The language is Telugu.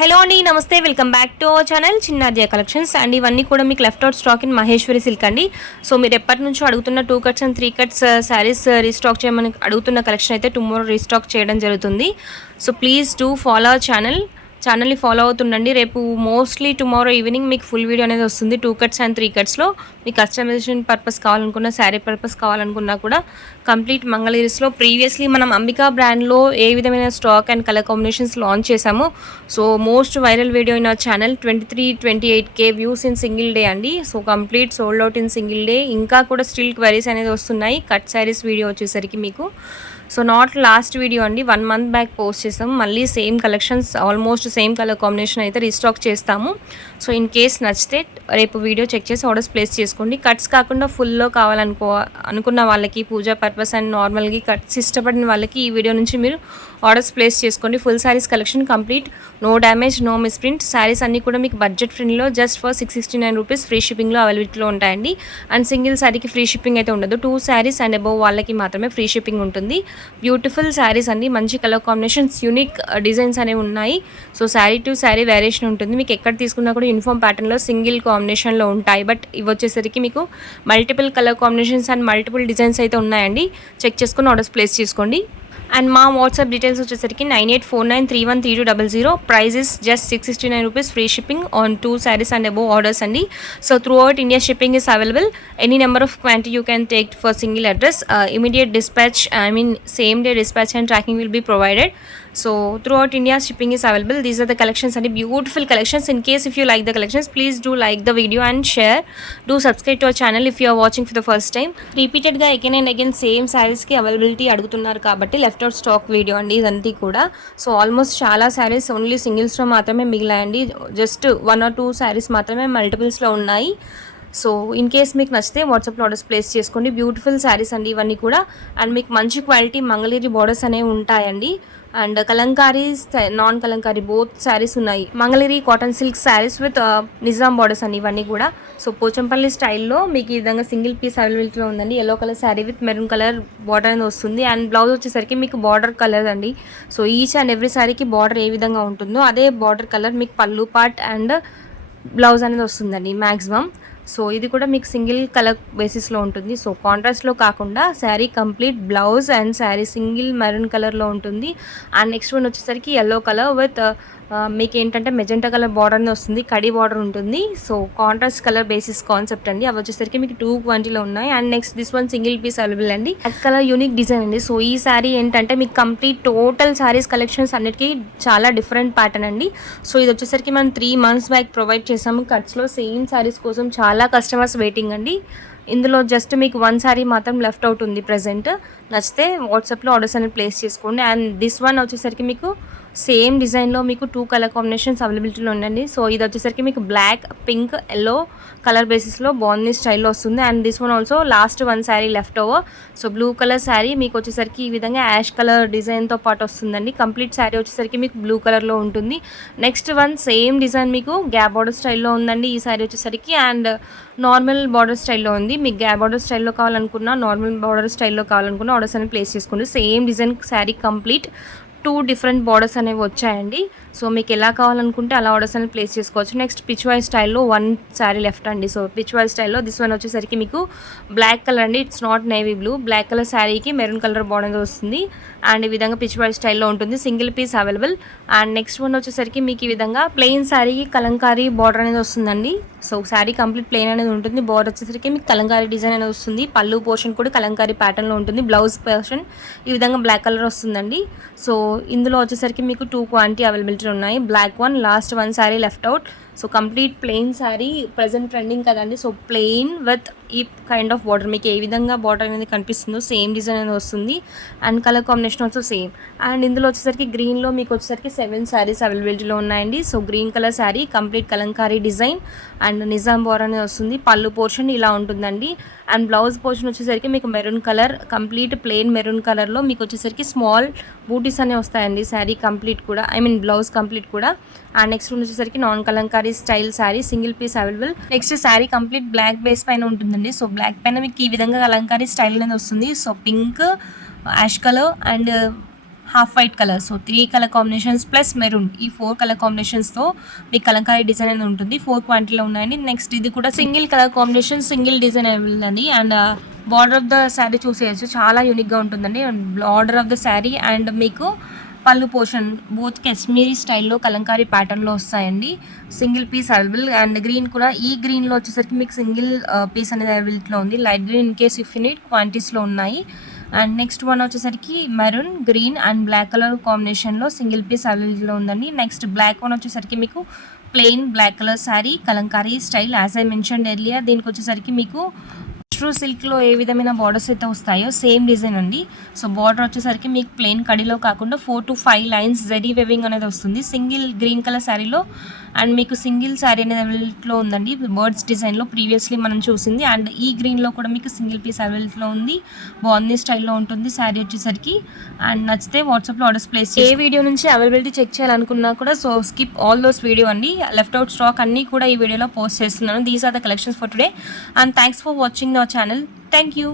హలో అండి, నమస్తే. Welcome back to our channel చిన్నాద్య కలెక్షన్స్. అండ్ ఇవన్నీ కూడా మీకు left out stock in Maheshwari silk అండి. సో మీరు ఎప్పటి నుంచో అడుగుతున్న 2 cuts and 3 cuts saris restock చేయమని అడుగుతున్న కలెక్షన్ అయితే టుమారో రీస్టాక్ చేయడం జరుగుతుంది. So please do follow our ఛానల్ని ఫాలో అవుతుండండి. రేపు మోస్ట్లీ టుమారో ఈవినింగ్ మీకు ఫుల్ వీడియో అనేది వస్తుంది. 2 కట్స్ అండ్ 3 కట్స్లో మీకు కస్టమైజేషన్ పర్పస్ కావాలనుకున్నా, శారీ పర్పస్ కావాలనుకున్నా కూడా కంప్లీట్ మంగళగిరిస్లో ప్రీవియస్లీ మనం అంబికా బ్రాండ్లో ఏ విధమైన stock and colour combinations launch చేశాము. So most viral video in our channel 23-28K views in single day అండి. So complete sold out in single day. ఇంకా కూడా స్టిల్ క్వైరీస్ అనేది వస్తున్నాయి. కట్ శారీస్ వీడియో వచ్చేసరికి మీకు సో నాట్ లాస్ట్ వీడియో అండి, 1 మంత్ బ్యాక్ పోస్ట్ చేసాము. మళ్ళీ same collections almost same colour combination అయితే రీస్టాక్ చేస్తాము. సో ఇన్ కేస్ నచ్చితే రేపు వీడియో చెక్ చేసి ఆర్డర్స్ ప్లేస్ చేసుకోండి. కట్స్ కాకుండా ఫుల్లో అనుకున్న వాళ్ళకి, పూజా పర్పస్ అండ్ నార్మల్గా కట్స్ ఇష్టపడిన వాళ్ళకి ఈ వీడియో నుంచి మీరు ఆర్డర్స్ ప్లేస్ చేసుకోండి. Full saris collection complete, no damage, no misprint. Saris అన్నీ కూడా మీకు బడ్జెట్ ఫ్రెండ్లీలో జస్ట్ ఫర్ 669 రూపీస్ ఫ్రీ షిప్పింగ్లో అవైలబిలిటీలో ఉంటాయండి. అండ్ సింగిల్ శారీకి ఫ్రీ షిప్పింగ్ అయితే ఉండదు. 2 శారీస్ అండ్ అబోవ్ వాళ్ళకి మాత్రమే ఫ్రీ షిప్పింగ్ ఉంటుంది. బ్యూటిఫుల్ శారీస్ అండి, మంచి కలర్ కాంబినేషన్స్, యూనిక్ డిజైన్స్ అనేవి ఉన్నాయి. So sari to sari variation ఉంటుంది. మీకు ఎక్కడ తీసుకున్నా కూడా యూనిఫామ్ ప్యాటర్న్లో సింగిల్ కాంబినేషన్లో ఉంటాయి. బట్ ఇవి వచ్చేసరికి మీకు multiple colour combinations and multiple designs అయితే ఉన్నాయండి. చెక్ చేసుకుని ఆర్డర్స్ ప్లేస్ చేసుకోండి. అండ్ మా వాట్సాప్ డీటెయిల్స్ వచ్చేసరికి 9849313200. Price is just 669 rupees free shipping on 2 saris and above orders అండి. So throughout India shipping is available. Any number of quantity you can take for single address. Immediate dispatch, same day dispatch and tracking will be provided. So throughout India shipping is available. These are the collections and beautiful collections. In case if you like the collections, please do like the video and share. Do subscribe to our channel if you are watching for the first time. Repeated ga again and again same sarees ki availability adugutunnaru kabatti left out stock video andi idanti kuda. So almost chaala sarees only singles lo maatrame migilayandi. Just 1 or 2 sarees maatrame multiples lo unnayi. So in case మీకు నచ్చితే వాట్సాప్లో ఆర్డర్స్ ప్లేస్ చేసుకోండి. బ్యూటిఫుల్ శారీస్ అండి ఇవన్నీ కూడా. అండ్ మీకు మంచి క్వాలిటీ మంగళగిరి బార్డర్స్ అనేవి ఉంటాయండి. And Kalamkari, non Kalamkari both saris ఉన్నాయి. Mangalagiri cotton silk saris with Nizam borders అండి ఇవన్నీ కూడా. సో పోచంపల్లి స్టైల్లో మీకు ఈ విధంగా సింగిల్ పీస్ అవైలబిలిటీలో ఉందండి. Yellow colour sari with maroon colour border అనేది వస్తుంది. అండ్ బ్లౌజ్ వచ్చేసరికి మీకు బార్డర్ కలర్ అండి. సో ఈచ్ అండ్ ఎవ్రీ శారీకి బార్డర్ ఏ విధంగా ఉంటుందో అదే బార్డర్ కలర్ మీకు పళ్ళు పార్ట్ అండ్ బ్లౌజ్ అనేది వస్తుందండి మ్యాక్సిమం. సో ఇది కూడా మీకు సింగిల్ కలర్ బేసిస్లో ఉంటుంది. సో కాంట్రాస్ట్లో కాకుండా sari complete blouse and sari single maroon కలర్లో ఉంటుంది. అండ్ నెక్స్ట్ వన్ వచ్చేసరికి ఎల్లో కలర్ విత్ మీకు ఏంటంటే మెజెంటా కలర్ బార్డర్ అనేది వస్తుంది, కడి బార్డర్ ఉంటుంది. So contrast colour basis concept అండి. అవి వచ్చేసరికి మీకు 2 క్వాంటిటీలో ఉన్నాయి. And next this one single piece available అండి. అది కలర్ యూనిక్ డిజైన్ అండి. సో ఈ శారీ ఏంటంటే మీకు కంప్లీట్ టోటల్ శారీస్ కలెక్షన్స్ అన్నిటికీ చాలా డిఫరెంట్ ప్యాటర్న్ అండి. సో ఇది వచ్చేసరికి మనం 3 months బ్యాక్ ప్రొవైడ్ చేసాము కట్స్లో. సేమ్ శారీస్ కోసం చాలా కస్టమర్స్ వెయిటింగ్ అండి. ఇందులో జస్ట్ మీకు 1 శారీ మాత్రం లెఫ్ట్ అవుట్ ఉంది ప్రజెంట్. నచ్చితే వాట్సాప్లో ఆర్డర్స్ అనేది ప్లేస్ చేసుకోండి. అండ్ దిస్ వన్ వచ్చేసరికి మీకు సేమ్ డిజైన్లో మీకు 2 కలర్ కాంబినేషన్స్ అవైలబిలిటీలో ఉండండి. సో ఇది వచ్చేసరికి మీకు బ్లాక్, పింక్, ఎల్లో కలర్ బేసిస్లో బాగుంది స్టైల్లో వస్తుంది. And this one also last 1 sari left over. So blue colour sari మీకు వచ్చేసరికి ఈ విధంగా యాష్ కలర్ డిజైన్తో పాటు వస్తుందండి. కంప్లీట్ శారీ వచ్చేసరికి మీకు బ్లూ కలర్లో ఉంటుంది. నెక్స్ట్ వన్ సేమ్ డిజైన్ మీకు గ్యాప్ బార్డర్ స్టైల్లో ఉందండి ఈ శారీ వచ్చేసరికి. అండ్ నార్మల్ బార్డర్ స్టైల్లో ఉంది. మీకు గ్యాప్ బార్డర్ స్టైల్లో కావాలనుకున్నా, నార్మల్ బార్డర్ స్టైల్లో కావాలనుకున్నా ఆర్డర్స్ అనేది ప్లేస్ చేసుకోండి. Same design sari complete 2 different borders అనేవి వచ్చాయండి. సో మీకు ఎలా కావాలనుకుంటే అలా ఆర్డర్స్ అనేది ప్లేస్ చేసుకోవచ్చు. నెక్స్ట్ పిచ్ వాయ్ స్టైల్లో 1 శారీ లెఫ్ట్ అండి. సో పిచ్ వాయ్ స్టైల్లో దిస్ వన్ వచ్చేసరికి మీకు బ్లాక్ కలర్ అండి. It's not navy blue, black colour శారీకి మెరూన్ కలర్ బార్డర్ అనేది వస్తుంది. అండ్ ఈ విధంగా పిచ్ వాయ్ స్టైల్లో ఉంటుంది. Single piece available. And next one వచ్చేసరికి మీకు ఈ విధంగా ప్లెయిన్ శారీకి కలంకారీ బార్డర్ అనేది వస్తుందండి. సో శారీ కంప్లీట్ ప్లెయిన్ అనేది ఉంటుంది. బార్డర్ వచ్చేసరికి మీకు కలంకారీ డిజైన్ అనేది వస్తుంది. పళ్ళు పోర్షన్ కూడా కలంకారీ ప్యాటర్న్లో ఉంటుంది. బ్లౌజ్ పోర్షన్ ఈ విధంగా బ్లాక్ కలర్ వస్తుందండి. సో ఇందులో వచ్చేసరికి మీకు 2 క్వాంటిటీ అవైలబిలిటీ ఉన్నాయి. Black one, last 1 sari left out. So complete plain sari present trending కదండి. సో ప్లెయిన్ విత్ ఈ కైండ్ ఆఫ్ బార్డర్ మీకు ఏ విధంగా బార్డర్ అనేది కనిపిస్తుందో సేమ్ డిజైన్ అనేది వస్తుంది. And colour combination also same. And ఇందులో వచ్చేసరికి గ్రీన్లో మీకు వచ్చేసరికి 7 శారీస్ అవైలబిలిటీలో ఉన్నాయండి. So green colour sari complete Kalamkari design and Nizam border అనేది వస్తుంది. పళ్ళు పోర్షన్ ఇలా ఉంటుందండి. అండ్ బ్లౌజ్ పోర్షన్ వచ్చేసరికి మీకు maroon colour, complete plain maroon కలర్లో మీకు వచ్చేసరికి స్మాల్ బూటీస్ అనేవి వస్తాయండి శారీ కంప్లీట్ కూడా, బ్లౌజ్ కంప్లీట్ కూడా. అండ్ నెక్స్ట్ వచ్చేసరికి non Kalamkari style sari single piece available. Next sari complete black base పైన ఉంటుందండి. సో బ్లాక్ పైన మీకు ఈ విధంగా కలంకారీ స్టైల్ అనేది వస్తుంది. So pink, ash colour and half white colour. So 3 colour combinations plus maroon, ఈ 4 కలర్ కాంబినేషన్స్తో మీకు కలంకారీ డిజైన్ అనేది ఉంటుంది. 4 క్వాంటిటీలో ఉన్నాయండి. నెక్స్ట్ ఇది కూడా single colour combination, single design అండి. And border of the sari చూసేయచ్చు, చాలా యూనిక్గా ఉంటుందండి. Border of the sari and మీకు పళ్ళు పోర్షన్ బోత్ కాశ్మీరీ స్టైల్లో కలంకారీ ప్యాటర్న్లో వస్తాయండి. Single piece available. And green కూడా, ఈ గ్రీన్లో వచ్చేసరికి మీకు సింగిల్ పీస్ అనేది అవైలబిలిటీలో ఉంది. Light green in case if unit క్వాంటిటీస్లో ఉన్నాయి. అండ్ నెక్స్ట్ వన్ వచ్చేసరికి maroon, green and black colour కాంబినేషన్లో సింగిల్ పీస్ అవైలబుల్లో ఉందండి. నెక్స్ట్ బ్లాక్ వన్ వచ్చేసరికి మీకు plain black colour sari, Kalamkari style as I mention earlier. దీనికి వచ్చేసరికి మీకు ట్రూ సిల్క్లో ఏ విధమైన బార్డర్స్ అయితే వస్తాయో సేమ్ డిజైన్ అండి. సో బార్డర్ వచ్చేసరికి మీకు ప్లెయిన్ కడిలో కాకుండా 4 to 5 లైన్స్ జరీ వెవింగ్ అనేది వస్తుంది సింగిల్ గ్రీన్ కలర్ శారీలో. అండ్ మీకు సింగిల్ శారీ అనేది అవైలబిలిటీలో ఉందండి, బర్డ్స్ డిజైన్లో ప్రీవియస్లీ మనం చూసింది. అండ్ ఈ గ్రీన్లో కూడా మీకు సింగిల్ పీస్ అవైలబిలిటీలో ఉంది. బాగుంది, స్టైల్లో ఉంటుంది శారీ వచ్చేసరికి. అండ్ నచ్చితే వాట్సాప్లో ఆర్డర్స్ ప్లేస్ ఏ వీడియో నుంచి అవైలబిలిటీ చెక్ చేయాలనుకున్నా కూడా so skip all those video అండి. లెఫ్ట్ అవుట్ స్టాక్ అన్నీ కూడా ఈ వీడియోలో పోస్ట్ చేస్తున్నాను. These are the collections for today and thanks for watching our channel. Thank you.